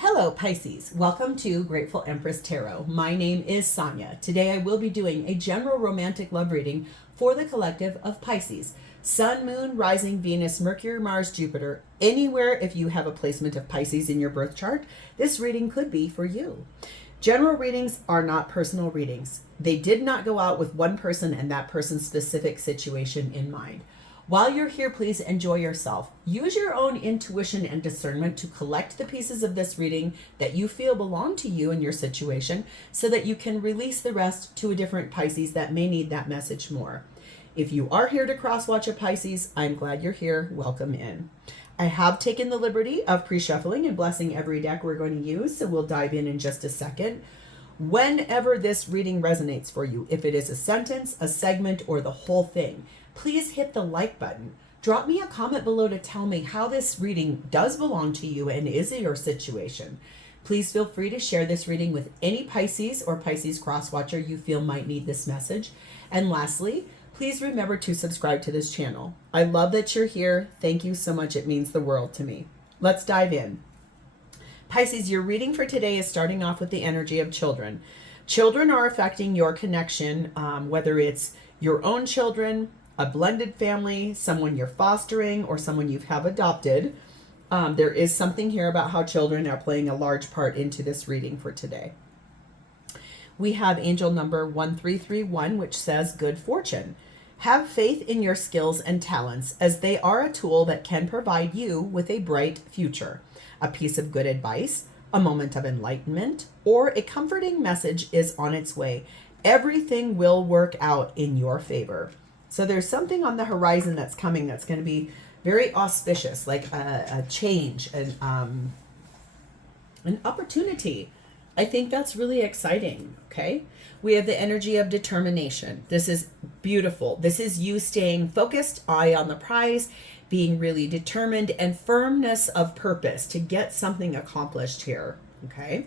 Hello Pisces, welcome to Grateful Empress Tarot. My name is Sonia. Today I will be doing a general romantic love reading for the collective of Pisces. Sun, Moon, Rising, Venus, Mercury, Mars, Jupiter. Anywhere if you have a placement of Pisces in your birth chart, this reading could be for you. General readings are not personal readings. They did not go out with one person and that person's specific situation in mind. While you're here, please enjoy yourself. Use your own intuition and discernment to collect the pieces of this reading that you feel belong to you and your situation so that you can release the rest to a different Pisces that may need that message more. If you are here to cross-watch a Pisces, I'm glad you're here. Welcome in. I have taken the liberty of pre-shuffling and blessing every deck we're going to use, so we'll dive in just a second. Whenever this reading resonates for you, if it is a sentence, a segment, or the whole thing, please hit the like button. Drop me a comment below to tell me how this reading does belong to you and is your situation. Please feel free to share this reading with any Pisces or Pisces cross-watcher you feel might need this message. And lastly, please remember to subscribe to this channel. I love that you're here. Thank you so much. It means the world to me. Let's dive in. Pisces, your reading for today is starting off with the energy of children. Children are affecting your connection, whether it's your own children, a blended family, someone you're fostering, or someone you have adopted. There is something here about how children are playing a large part into this reading for today. We have angel number 1331, which says good fortune. Have faith in your skills and talents, as they are a tool that can provide you with a bright future. A piece of good advice, a moment of enlightenment, or a comforting message is on its way. Everything will work out in your favor. So there's something on the horizon that's coming that's going to be very auspicious, like a change, an opportunity. I think that's really exciting, okay? We have the energy of determination. This is beautiful. This is you staying focused, eye on the prize, being really determined, and firmness of purpose to get something accomplished here, okay?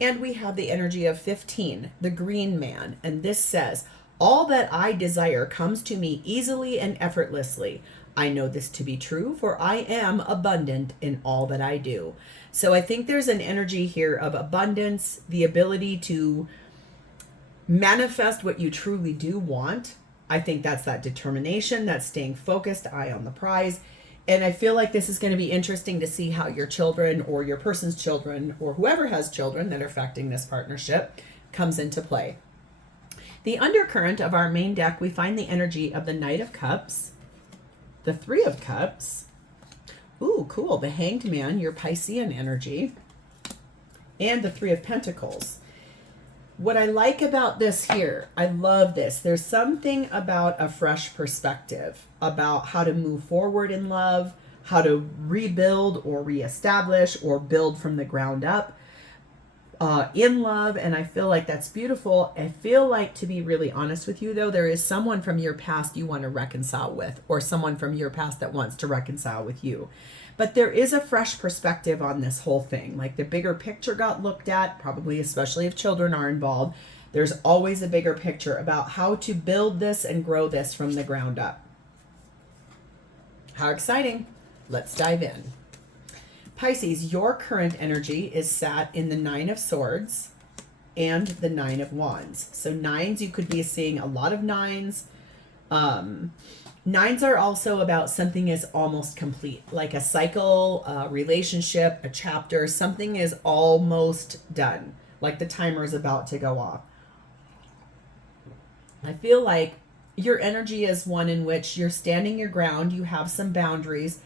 And we have the energy of 15, the green man, and this says, all that I desire comes to me easily and effortlessly. I know this to be true, for I am abundant in all that I do. So I think there's an energy here of abundance, the ability to manifest what you truly do want. I think that's that determination, that's staying focused, eye on the prize. And I feel like this is going to be interesting to see how your children or your person's children or whoever has children that are affecting this partnership comes into play. The undercurrent of our main deck, we find the energy of the Knight of Cups, the Three of Cups. Ooh, cool. The Hanged Man, your Piscean energy, and the Three of Pentacles. What I like about this here, I love this. There's something about a fresh perspective about how to move forward in love, how to rebuild or reestablish or build from the ground up in love. And I feel like that's beautiful. I feel like, to be really honest with you though, there is someone from your past you want to reconcile with, or someone from your past that wants to reconcile with you. But there is a fresh perspective on this whole thing. Like the bigger picture got looked at, probably especially if children are involved. There's always a bigger picture about how to build this and grow this from the ground up. How exciting. Let's dive in. Pisces, your current energy is sat in the Nine of Swords and the Nine of Wands. So nines, you could be seeing a lot of nines. Nines are also about something is almost complete, like a cycle, a relationship, a chapter. Something is almost done, like the timer is about to go off. I feel like your energy is one in which you're standing your ground. You have some boundaries.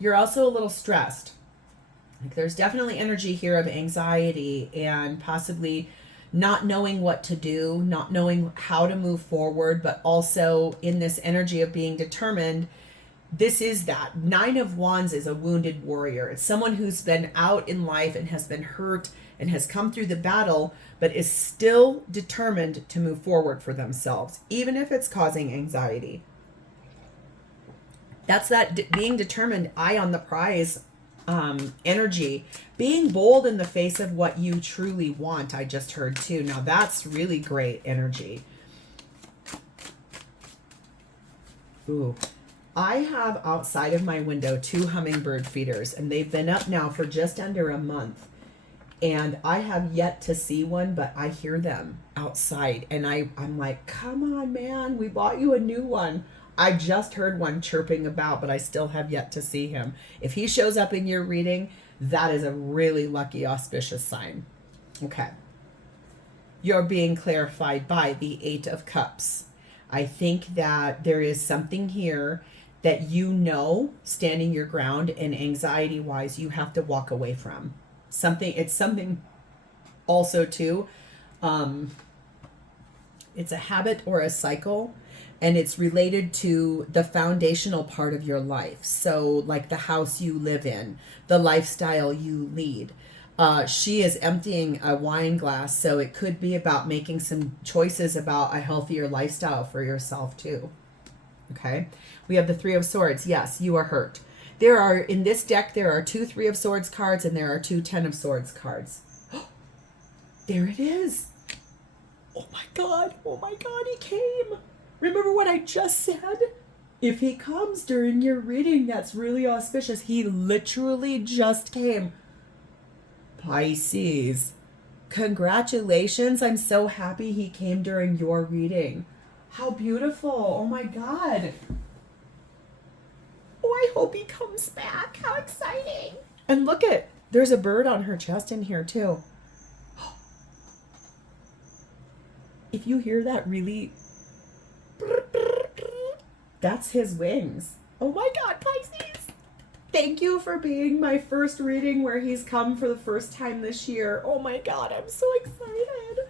You're also a little stressed. Like there's definitely energy here of anxiety and possibly not knowing what to do, not knowing how to move forward, but also in this energy of being determined. This is that. Nine of Wands is a wounded warrior. It's someone who's been out in life and has been hurt and has come through the battle, but is still determined to move forward for themselves, even if it's causing anxiety. That's that being determined, eye on the prize energy, being bold in the face of what you truly want. I just heard too. Now that's really great energy. Ooh, I have outside of my window 2 hummingbird feeders, and they've been up now for just under a month. And I have yet to see one, but I hear them outside. And I'm like, come on, man, we bought you a new one. I just heard one chirping about, but I still have yet to see him. If he shows up in your reading, that is a really lucky, auspicious sign. Okay. You're being clarified by the 8 of Cups. I think that there is something here that you know, standing your ground and anxiety-wise, you have to walk away from. It's something also too, it's a habit or a cycle, and it's related to the foundational part of your life. So like the house you live in, the lifestyle you lead. She is emptying a wine glass, so it could be about making some choices about a healthier lifestyle for yourself too. Okay, we have the 3 of Swords. Yes, you are hurt. In this deck, there are 2 3 of Swords cards, and there are 2 10 of Swords cards. There it is. Oh my God, he came. Remember what I just said? If he comes during your reading, that's really auspicious. He literally just came. Pisces, congratulations. I'm so happy he came during your reading. How beautiful. Oh my God. Oh, I hope he comes back. How exciting. And look there's a bird on her chest in here too. If you hear that really, that's his wings. Oh my God, Pisces. Thank you for being my first reading where he's come for the first time this year. Oh my God, I'm so excited.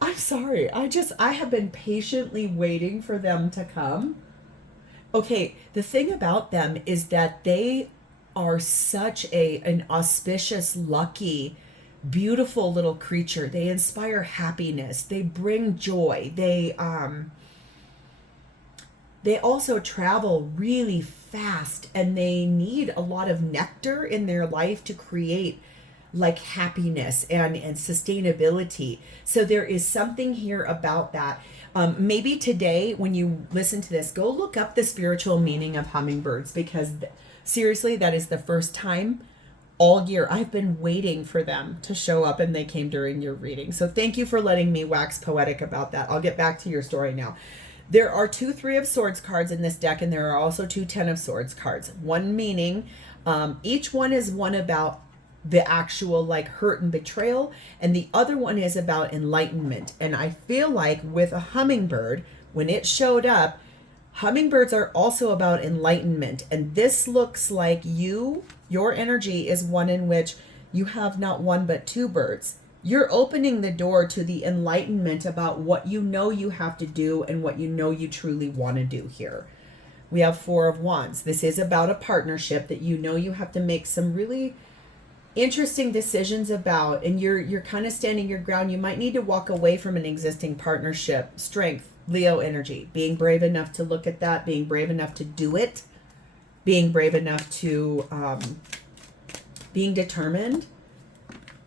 I'm sorry. I have been patiently waiting for them to come. Okay, the thing about them is that they are such an auspicious, lucky, beautiful little creature. They inspire happiness. They bring joy. They also travel really fast, and they need a lot of nectar in their life to create like happiness and sustainability. So there is something here about that. Maybe today when you listen to this, go look up the spiritual meaning of hummingbirds, because seriously, that is the first time all year I've been waiting for them to show up, and they came during your reading. So thank you for letting me wax poetic about that. I'll get back to your story now. There are 2 3 of Swords cards in this deck, and there are also 2 10 of Swords cards. One meaning, each one is one about the actual like hurt and betrayal, and the other one is about enlightenment. And I feel like with a hummingbird, when it showed up, hummingbirds are also about enlightenment. And this looks like your energy is one in which you have not 1 but 2 birds. You're opening the door to the enlightenment about what you know you have to do and what you know you truly want to do here. We have 4 of Wands. This is about a partnership that you know you have to make some really interesting decisions about, and you're kind of standing your ground. You might need to walk away from an existing partnership. Strength, Leo energy, being brave enough to look at that, being brave enough to do it, being brave enough to being determined,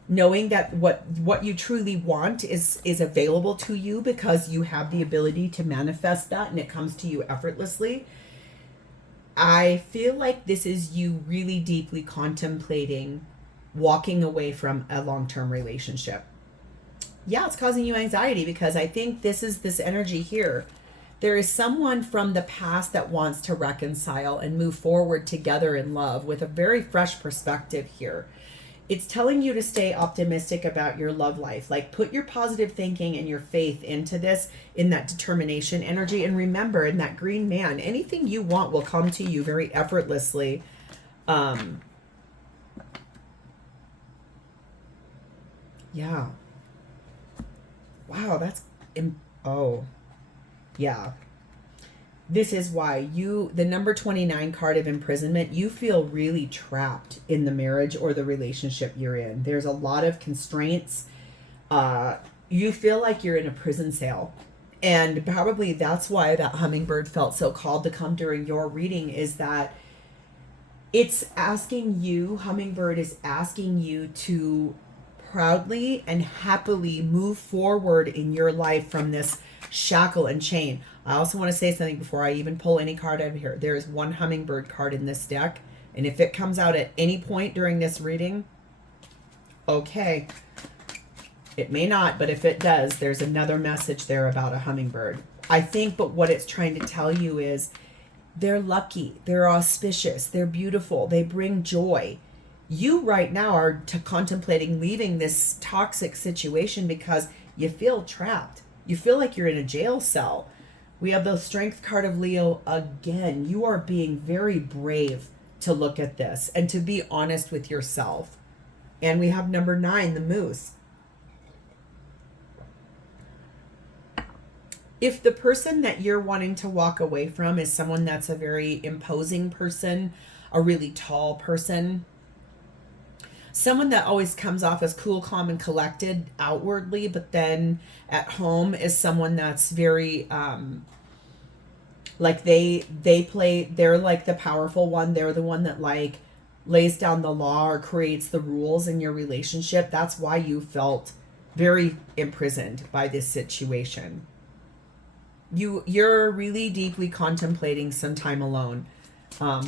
knowing that what you truly want is available to you because you have the ability to manifest that, and it comes to you effortlessly. I feel like this is you really deeply contemplating walking away from a long-term relationship. Yeah, it's causing you anxiety because I think this is this energy here. There is someone from the past that wants to reconcile and move forward together in love with a very fresh perspective here. It's telling you to stay optimistic about your love life. Like, put your positive thinking and your faith into this, in that determination energy. And remember, in that green man, anything you want will come to you very effortlessly. Yeah. Wow, that's... Oh. Yeah. This is why the number 29 card of imprisonment, you feel really trapped in the marriage or the relationship you're in. There's a lot of constraints. You feel like you're in a prison cell. And probably that's why that hummingbird felt so called to come during your reading, is that it's asking you, hummingbird is asking you to proudly and happily move forward in your life from this shackle and chain. I also want to say something before I even pull any card out of here. There is one hummingbird card in this deck, and if it comes out at any point during this reading, okay. It may not, but if it does, there's another message there about a hummingbird. I think, but what it's trying to tell you is they're lucky, they're auspicious, they're beautiful, they bring joy. You right now are contemplating leaving this toxic situation because you feel trapped. You feel like you're in a jail cell. We have the Strength card of Leo again. You are being very brave to look at this and to be honest with yourself. And we have number 9, the Moose. If the person that you're wanting to walk away from is someone that's a very imposing person, a really tall person, someone that always comes off as cool, calm, and collected outwardly, but then at home is someone that's very, like they're like the powerful one. They're the one that like lays down the law or creates the rules in your relationship. That's why you felt very imprisoned by this situation. You're really deeply contemplating some time alone,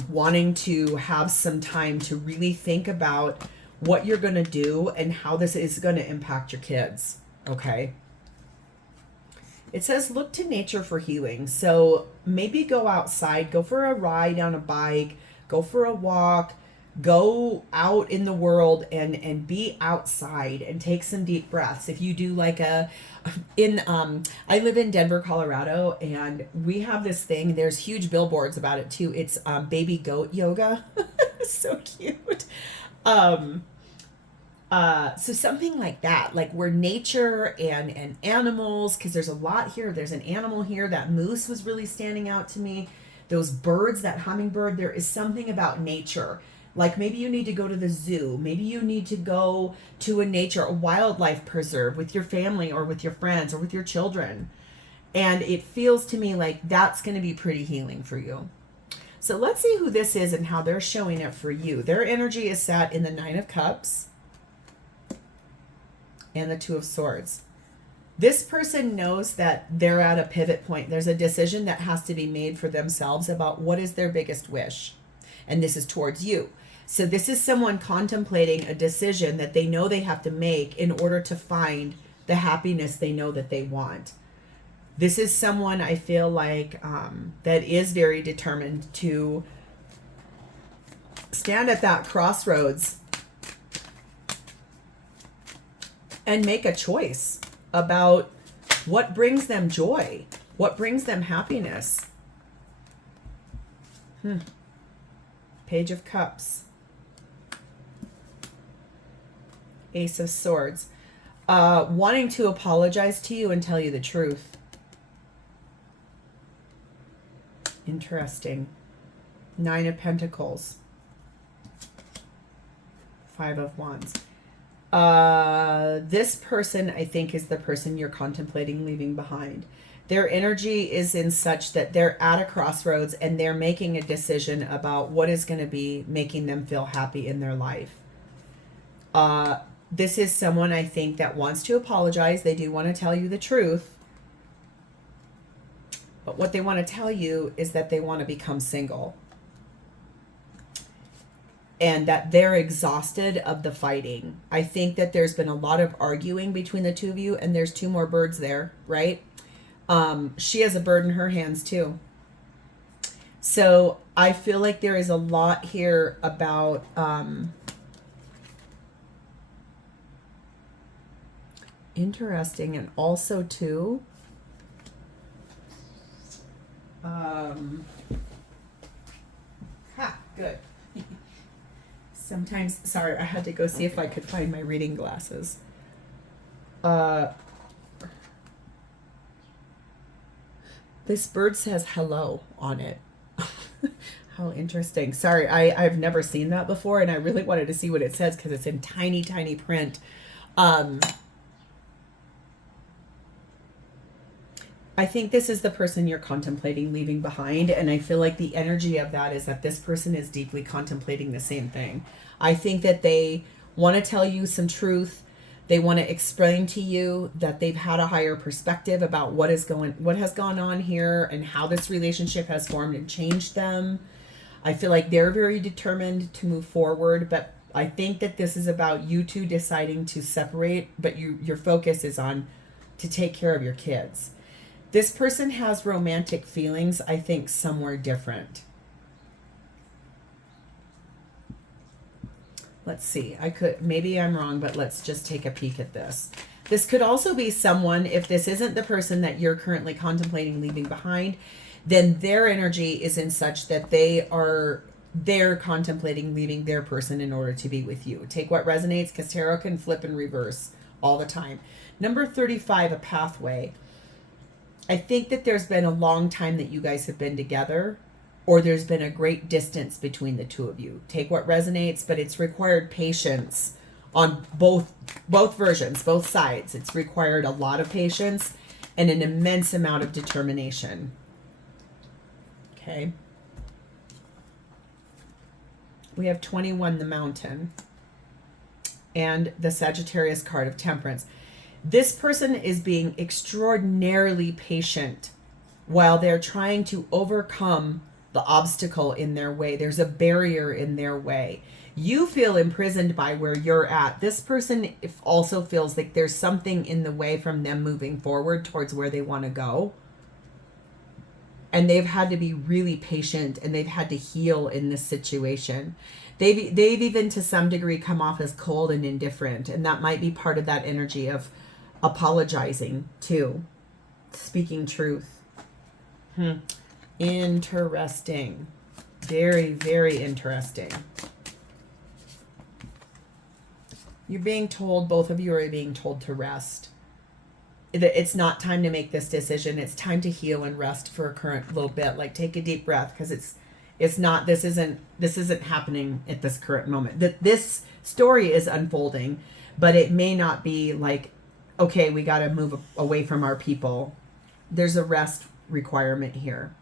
wanting to have some time to really think about what you're going to do and how this is going to impact your kids. Okay. It says, look to nature for healing. So maybe go outside, go for a ride on a bike, go for a walk, go out in the world and be outside and take some deep breaths. If you do like I live in Denver, Colorado, and we have this thing, there's huge billboards about it too. It's baby goat yoga. So cute. So something like that, like where nature and animals, because there's a lot here. There's an animal here. That moose was really standing out to me. Those birds, that hummingbird, there is something about nature. Like maybe you need to go to the zoo. Maybe you need to go to a wildlife preserve with your family or with your friends or with your children. And it feels to me like that's going to be pretty healing for you. So let's see who this is and how they're showing up for you. Their energy is sat in the 9 of Cups and the 2 of Swords. This person knows that they're at a pivot point. There's a decision that has to be made for themselves about what is their biggest wish. And this is towards you. So this is someone contemplating a decision that they know they have to make in order to find the happiness they know that they want. This is someone I feel like that is very determined to stand at that crossroads and make a choice about what brings them joy, what brings them happiness. Page of Cups. Ace of Swords. Wanting to apologize to you and tell you the truth. Interesting. 9 of Pentacles. 5 of Wands. This person, I think, is the person you're contemplating leaving behind. Their energy is in such that they're at a crossroads and they're making a decision about what is going to be making them feel happy in their life. This is someone I think that wants to apologize. They do want to tell you the truth. But what they want to tell you is that they want to become single. And that they're exhausted of the fighting. I think that there's been a lot of arguing between the two of you, and there's 2 more birds there, right? She has a bird in her hands too. So I feel like there is a lot here about interesting, and also too good. Sometimes, sorry, I had to go see if I could find my reading glasses. This bird says hello on it. How interesting. Sorry, I've never seen that before, and I really wanted to see what it says because it's in tiny, tiny print. I think this is the person you're contemplating leaving behind, and I feel like the energy of that is that this person is deeply contemplating the same thing. I think that they want to tell you some truth. They want to explain to you that they've had a higher perspective about what has gone on here and how this relationship has formed and changed them. I feel like they're very determined to move forward, but I think that this is about you two deciding to separate, but your focus is on to take care of your kids. This person has romantic feelings, I think, somewhere different. Let's see. Maybe I'm wrong, but let's just take a peek at this. This could also be someone, if this isn't the person that you're currently contemplating leaving behind, then their energy is in such that they're contemplating leaving their person in order to be with you. Take what resonates, because tarot can flip and reverse all the time. Number 35, a pathway. I think that there's been a long time that you guys have been together, or there's been a great distance between the two of you. Take what resonates, but it's required patience on both versions, both sides. It's required a lot of patience and an immense amount of determination. Okay. We have 21, the Mountain, and the Sagittarius card of Temperance. This person is being extraordinarily patient while they're trying to overcome the obstacle in their way. There's a barrier in their way. You feel imprisoned by where you're at. This person also feels like there's something in the way from them moving forward towards where they want to go. And they've had to be really patient, and they've had to heal in this situation. They've even to some degree come off as cold and indifferent. And that might be part of that energy of apologizing too. Speaking truth. Interesting. Very, very interesting. You're being told, both of you are being told to rest. It's not time to make this decision. It's time to heal and rest for a current little bit. Like, take a deep breath, because this isn't happening at this current moment. This story is unfolding, but it may not be like, okay, we got to move away from our people. There's a rest requirement here.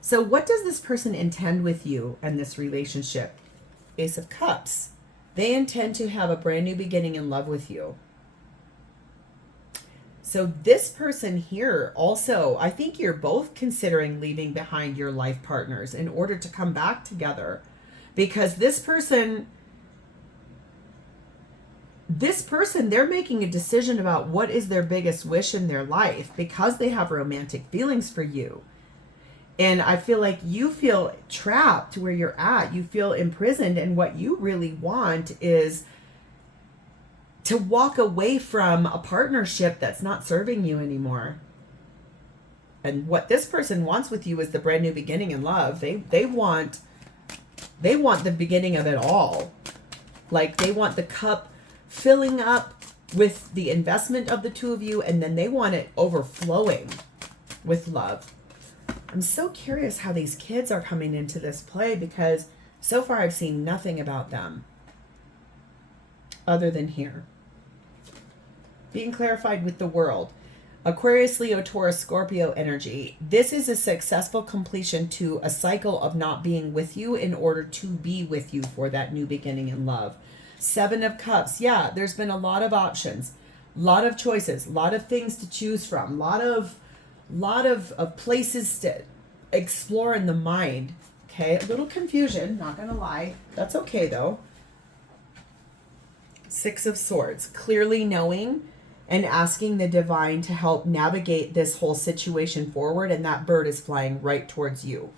So what does this person intend with you and this relationship? Ace of Cups. They intend to have a brand new beginning in love with you. So this person here also, I think you're both considering leaving behind your life partners in order to come back together. Because this person, they're making a decision about what is their biggest wish in their life because they have romantic feelings for you. And I feel like you feel trapped where you're at. You feel imprisoned, and what you really want is to walk away from a partnership that's not serving you anymore. And what this person wants with you is the brand new beginning in love. They want the beginning of it all. Like, they want the cup filling up with the investment of the two of you, and then they want it overflowing with love. I'm so curious how these kids are coming into this play, because so far I've seen nothing about them other than here. Being clarified with the World. Aquarius, Leo, Taurus, Scorpio energy. This is a successful completion to a cycle of not being with you in order to be with you for that new beginning in love. 7 of Cups. Yeah, there's been a lot of options, a lot of choices, a lot of things to choose from, a lot of places to explore in the mind. Okay, a little confusion, not gonna lie. That's okay though. 6 of Swords. Clearly knowing and asking the divine to help navigate this whole situation forward, and that bird is flying right towards you.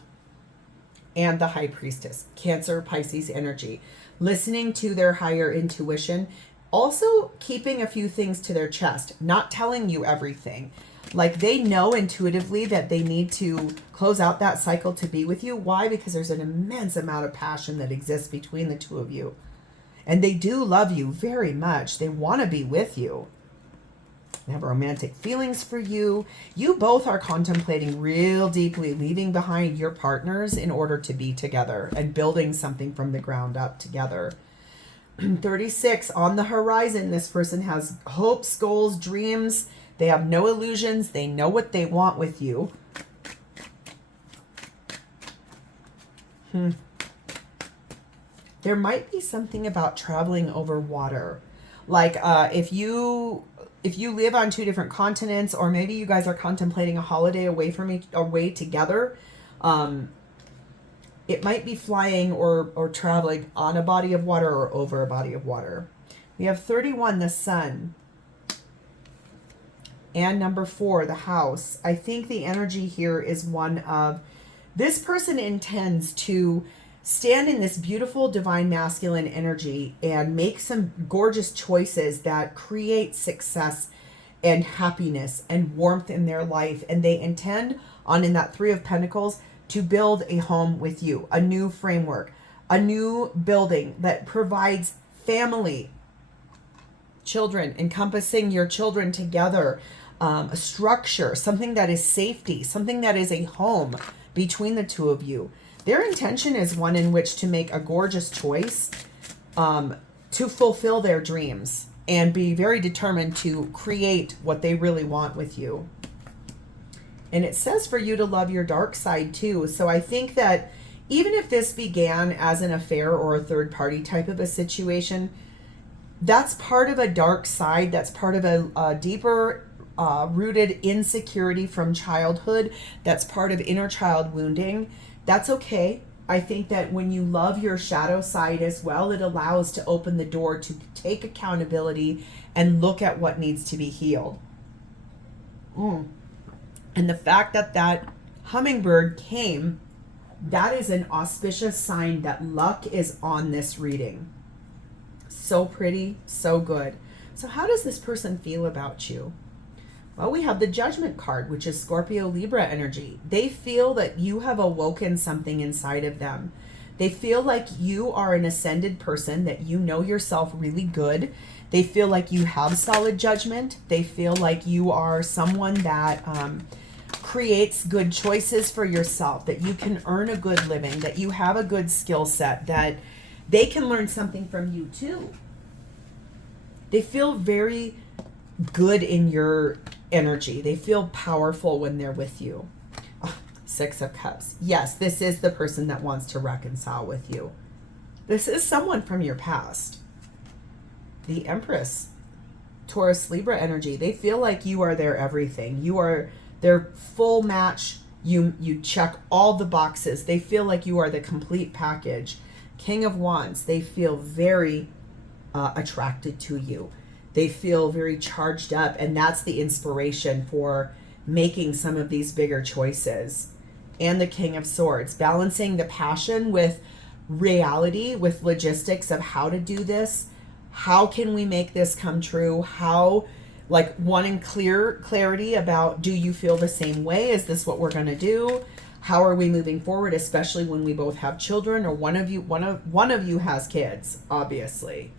And the High Priestess. Cancer, Pisces energy. Listening to their higher intuition. Also keeping a few things to their chest. Not telling you everything. Like, they know intuitively that they need to close out that cycle to be with you. Why? Because there's an immense amount of passion that exists between the two of you. And they do love you very much. They want to be with you. They have romantic feelings for you. You both are contemplating real deeply leaving behind your partners in order to be together and building something from the ground up together. 36, on the horizon, this person has hopes, goals, dreams. They have no illusions. They know what they want with you. There might be something about traveling over water. Like if you live on two different continents, or maybe you guys are contemplating a holiday away together, it might be flying or traveling on a body of water or over a body of water. We have 31, the sun. And number 4, the house. I think the energy here is one of, this person intends to stand in this beautiful divine masculine energy and make some gorgeous choices that create success and happiness and warmth in their life. And they intend on, in that 3 of Pentacles, to build a home with you, a new framework, a new building that provides family, children, encompassing your children together, a structure, something that is safety, something that is a home between the two of you. Their intention is one in which to make a gorgeous choice, to fulfill their dreams and be very determined to create what they really want with you. And it says for you to love your dark side too. So I think that even if this began as an affair or a third party type of a situation, that's part of a dark side. That's part of a deeper rooted insecurity from childhood. That's part of inner child wounding. That's okay. I think that when you love your shadow side as well, it allows to open the door to take accountability and look at what needs to be healed. And the fact that that hummingbird came, that is an auspicious sign that luck is on this reading. So pretty, so good. So how does this person feel about you? Well, we have the Judgment card, which is Scorpio Libra energy. They feel that you have awoken something inside of them. They feel like you are an ascended person, that you know yourself really good. They feel like you have solid judgment. They feel like you are someone that creates good choices for yourself, that you can earn a good living, that you have a good skill set, that they can learn something from you too. They feel very good in your energy. They feel powerful when they're with you. Oh, 6 of Cups. Yes, this is the person that wants to reconcile with you. This is someone from your past. The Empress, Taurus Libra energy. They feel like you are their everything. You are their full match. You check all the boxes. They feel like you are the complete package. King of Wands. They feel very attracted to you. They feel very charged up, and that's the inspiration for making some of these bigger choices. And the King of Swords, balancing the passion with reality, with logistics of how to do this. How can we make this come true? How, like, wanting clarity about, do you feel the same way? Is this what we're going to do? How are we moving forward, especially when we both have children, or one of you has kids, obviously.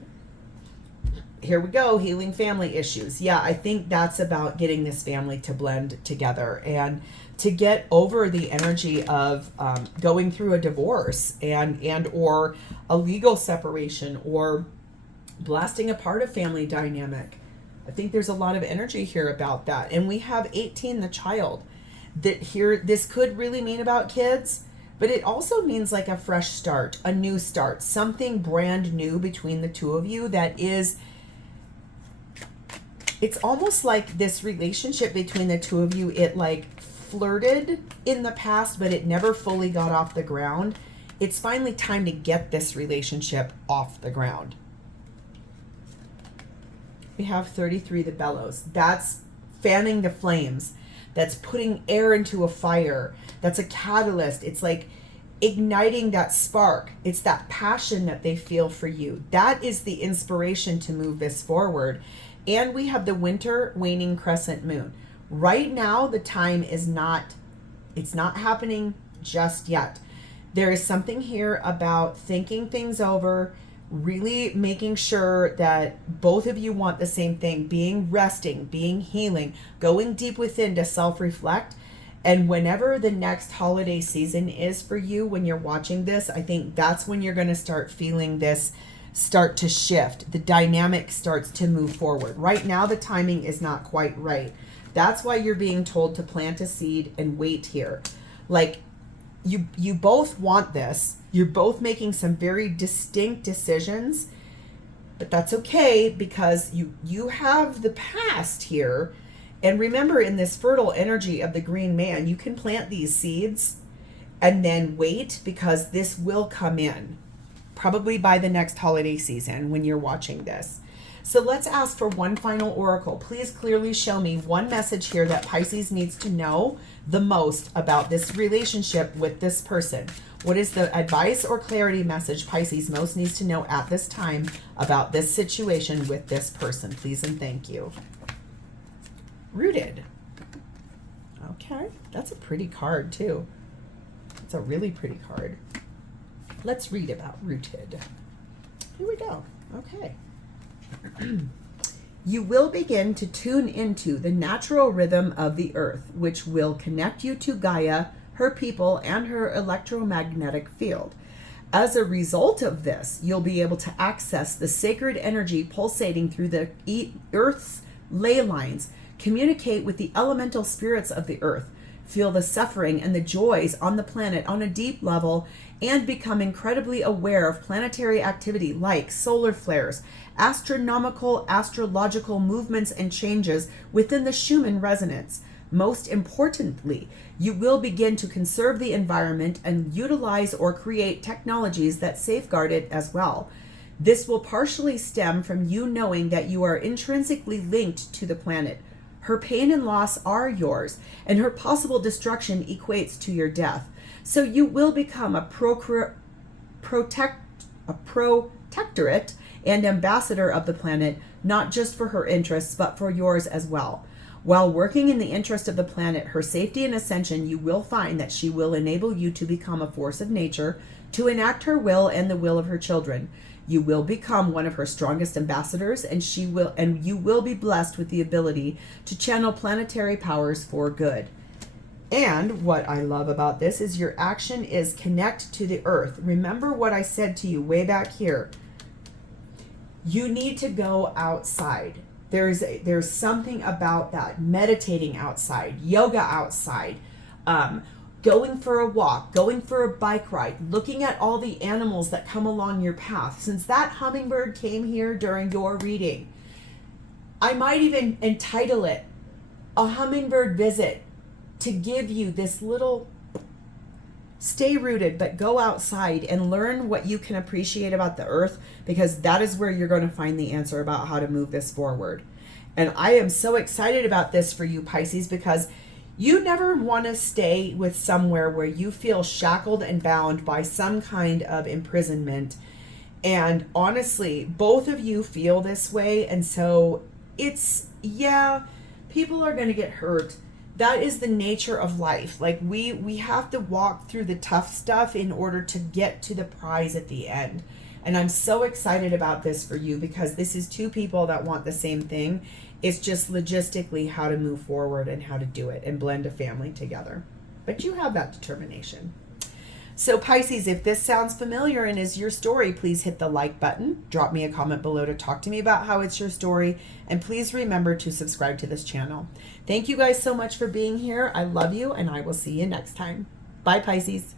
Here we go, healing family issues. Yeah, I think that's about getting this family to blend together and to get over the energy of going through a divorce and or a legal separation or blasting apart a family dynamic. I think there's a lot of energy here about that. And we have 18, the child. That here, this could really mean about kids, but it also means like a fresh start, a new start, something brand new between the two of you that is, it's almost like this relationship between the two of you, it like flirted in the past, but it never fully got off the ground. It's finally time to get this relationship off the ground. We have 33, the bellows. That's fanning the flames. That's putting air into a fire. That's a catalyst. It's like igniting that spark. It's that passion that they feel for you. That is the inspiration to move this forward. And we have the winter waning crescent moon. Right now, the time is not, it's not happening just yet. There is something here about thinking things over, really making sure that both of you want the same thing, being resting, being healing, going deep within to self-reflect. And whenever the next holiday season is for you, when you're watching this, I think that's when you're going to start feeling this start to shift. The dynamic starts to move forward. Right now, the timing is not quite right. That's why you're being told to plant a seed and wait here. Like, you both want this. You're both making some very distinct decisions, But that's okay, because you have the past here. And remember, in this fertile energy of the green man, you can plant these seeds and then wait, because this will come in probably by the next holiday season when you're watching this. So let's ask for one final oracle. Please clearly show me one message here that Pisces needs to know the most about this relationship with this person. What is the advice or clarity message Pisces most needs to know at this time about this situation with this person? Please and thank you. Rooted. Okay, that's a pretty card too. It's a really pretty card. Let's read about rooted. Here we go. Okay. You will begin to tune into the natural rhythm of the earth, which will connect you to Gaia, her people, and her electromagnetic field. As a result of this, you'll be able to access the sacred energy pulsating through the earth's ley lines, communicate with the elemental spirits of the earth, feel the suffering and the joys on the planet on a deep level, and become incredibly aware of planetary activity like solar flares, astrological movements and changes within the Schumann resonance. Most importantly, you will begin to conserve the environment and utilize or create technologies that safeguard it as well. This will partially stem from you knowing that you are intrinsically linked to the planet. Her pain and loss are yours, and her possible destruction equates to your death. So you will become a protectorate and ambassador of the planet, not just for her interests, but for yours as well. While working in the interest of the planet, her safety and ascension, you will find that she will enable you to become a force of nature, to enact her will and the will of her children. You will become one of her strongest ambassadors, and you will be blessed with the ability to channel planetary powers for good. And what I love about this is your action is connect to the earth. Remember what I said to you way back here. You need to go outside. There's something about that. Meditating outside, yoga outside, going for a walk, going for a bike ride, looking at all the animals that come along your path. Since that hummingbird came here during your reading, I might even entitle it a hummingbird visit, to give you this little stay rooted, but go outside and learn what you can appreciate about the earth, because that is where you're going to find the answer about how to move this forward. And I am so excited about this for you, Pisces, because you never want to stay with somewhere where you feel shackled and bound by some kind of imprisonment. And honestly, both of you feel this way. And so it's, yeah, people are going to get hurt. That is the nature of life. Like we have to walk through the tough stuff in order to get to the prize at the end. And I'm so excited about this for you, because this is two people that want the same thing. It's just logistically how to move forward and how to do it and blend a family together. But you have that determination. So Pisces, if this sounds familiar and is your story, please hit the like button. Drop me a comment below to talk to me about how it's your story. And please remember to subscribe to this channel. Thank you guys so much for being here. I love you, and I will see you next time. Bye, Pisces.